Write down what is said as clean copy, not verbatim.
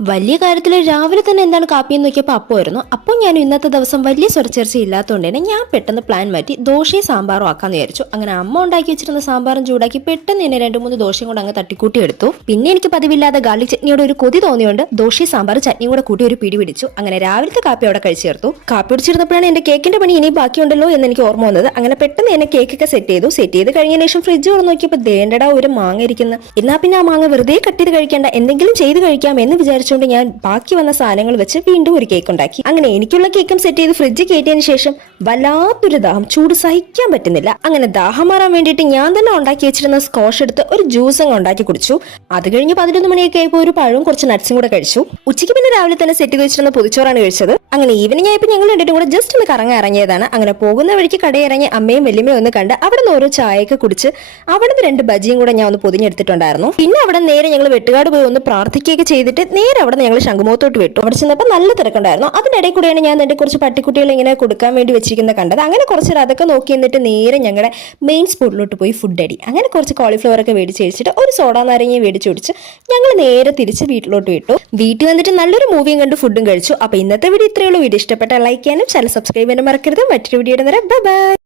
വലിയ കാര്യത്തിൽ രാവിലെ തന്നെ എന്താണ് കാപ്പിയെന്ന് നോക്കിയപ്പോൾ അപ്പമായിരുന്നു. അപ്പോൾ ഞാൻ ഇന്നത്തെ ദിവസം വലിയ സ്വരച്ചേർച്ച ഇല്ലാത്തതുകൊണ്ട് തന്നെ ഞാൻ പെട്ടെന്ന് പ്ലാൻ മാറ്റി ദോശയും സാമ്പാറും ആക്കാന്ന് വിചാരിച്ചു. അങ്ങനെ അമ്മ ഉണ്ടാക്കി വെച്ചിരുന്ന സാമ്പാറും ചൂടാക്കി പെട്ടെന്ന് തന്നെ 2-3 ദോശയും കൂടെ അങ്ങ് തട്ടിക്കൂട്ടി എടുത്തു. പിന്നെ എനിക്ക് പതിവില്ലാതെ ഗാർലിക് ചട്നിയോട് ഒരു കൊതി തോന്നിയോണ്ട് ദോശയും സാമ്പാർ ചട്നിയും കൂടെ കൂട്ടി ഒരു പിടി പിടിച്ചു. അങ്ങനെ രാവിലത്തെ കാപ്പി അവിടെ കഴിച്ചു ചേർത്തു. കാപ്പി പിടിച്ചിരുന്നപ്പോഴാണ് എന്റെ കേക്കിന്റെ പണി ഇനി ബാക്കിയുണ്ടല്ലോ എന്ന് എനിക്ക് ഓർമ്മ വന്നത്. അങ്ങനെ പെട്ടെന്ന് തന്നെ കേക്കൊക്കെ സെറ്റ് ചെയ്ത് കഴിഞ്ഞതിന് ശേഷം ഫ്രിഡ്ജ് തുറന്ന് നോക്കിയപ്പോൾ ദേണ്ടടാ ഒരു മാങ്ങ ഇരിക്കുന്ന. എന്നാ പിന്നെ ആ മാങ്ങ വെറുതെ കട്ട് ചെയ്ത് കഴിക്കേണ്ട, എന്തെങ്കിലും ചെയ്ത് കഴിക്കാം എന്ന് വിചാരിച്ചുകൊണ്ട് ഞാൻ ബാക്കി വന്ന സാധനങ്ങൾ വെച്ച് വീണ്ടും ഒരു കേക്ക് ഉണ്ടാക്കി. അങ്ങനെ എനിക്കുള്ള കേക്കും സെറ്റ് ചെയ്ത് ഫ്രിഡ്ജ് കയറ്റിയതിന് ശേഷം വല്ലാത്തൊരു ദാഹം, ചൂട് സഹിക്കാൻ പറ്റുന്നില്ല. അങ്ങനെ ദാഹം മാറാൻ വേണ്ടിയിട്ട് ഞാൻ തന്നെ ഉണ്ടാക്കി വെച്ചിരുന്ന സ്കോഷ് എടുത്ത് ഒരു ജ്യൂസ് അങ്ങ് ഉണ്ടാക്കി കുടിച്ചു. അത് കഴിഞ്ഞ് 11 മണിയൊക്കെ ആയപ്പോൾ ഒരു പഴവും കുറച്ച് നട്ട്സും കൂടെ കഴിച്ചു. ഉച്ചയ്ക്ക് പിന്നെ രാവിലെ തന്നെ സെറ്റ് ചെയ്ത് വെച്ചിരുന്ന പൊതിച്ചോറാണ് കഴിച്ചത്. അങ്ങനെ ഈവനിങ് ആയപ്പോൾ ഞങ്ങൾ രണ്ടും കൂടെ ജസ്റ്റ് ഒന്ന് കറങ്ങാൻ ഇറങ്ങിയതാണ്. അങ്ങനെ പോകുന്ന വഴിക്ക് കടയിറങ്ങി അമ്മയും വല്യമ്മയും ഒന്ന് കണ്ട് അവിടെ നിന്ന് ഓരോ ചായയൊക്കെ കുടിച്ച് അവിടുന്ന് 2 ബജിയും കൂടെ ഞാൻ ഒന്ന് പൊതിഞ്ഞെടുത്തിട്ടുണ്ടായിരുന്നു. പിന്നെ അവിടെ നേരെ ഞങ്ങൾ വെട്ടുകാട് പോയി ഒന്ന് പ്രാർത്ഥിക്കുകയൊക്കെ ചെയ്തിട്ട് നേരെ അവിടെ ഞങ്ങൾ ശംഖുമുഖത്തോട്ട് വിട്ടു. അവിടെ ചെന്നപ്പോൾ നല്ല തിരക്കുണ്ടായിരുന്നു. അതിനിടയിൽ കൂടെയാണ് ഞാൻ എൻ്റെ കുറച്ച് പട്ടിക്കുട്ടികൾ ഇങ്ങനെ കൊടുക്കാൻ വേണ്ടി വെച്ചിരിക്കുന്നത് കണ്ടത്. അങ്ങനെ കുറച്ച് അതൊക്കെ നോക്കി എന്നിട്ട് നേരെ ഞങ്ങളുടെ മെയിൻ സ്പോട്ടിലോട്ട് പോയി ഫുഡ് അടി. അങ്ങനെ കുറച്ച് കോളിഫ്ലവർ ഒക്കെ മേടിച്ച് കഴിച്ചിട്ട് ഒരു സോഡ നാരങ്ങ മേടിച്ച് കുടിച്ച് ഞങ്ങൾ നേരെ തിരിച്ച് വീട്ടിലോട്ട് വിട്ടു. വീട്ടിൽ വന്നിട്ട് നല്ലൊരു മൂവിയും കണ്ട് ഫുഡും കഴിച്ചു. അപ്പോൾ ഇന്നത്തെ വീഡിയോ ഇത്രയേ ഉള്ളൂ. വീഡിയോ ഇഷ്ടപ്പെട്ടാൽ ലൈക്ക് ചെയ്യാനും ചാനൽ സബ്സ്ക്രൈബ് ചെയ്യാനും മറക്കരുത്. മറ്റൊരു വീഡിയോ ഇടുന്നവരെ ബൈ ബൈ.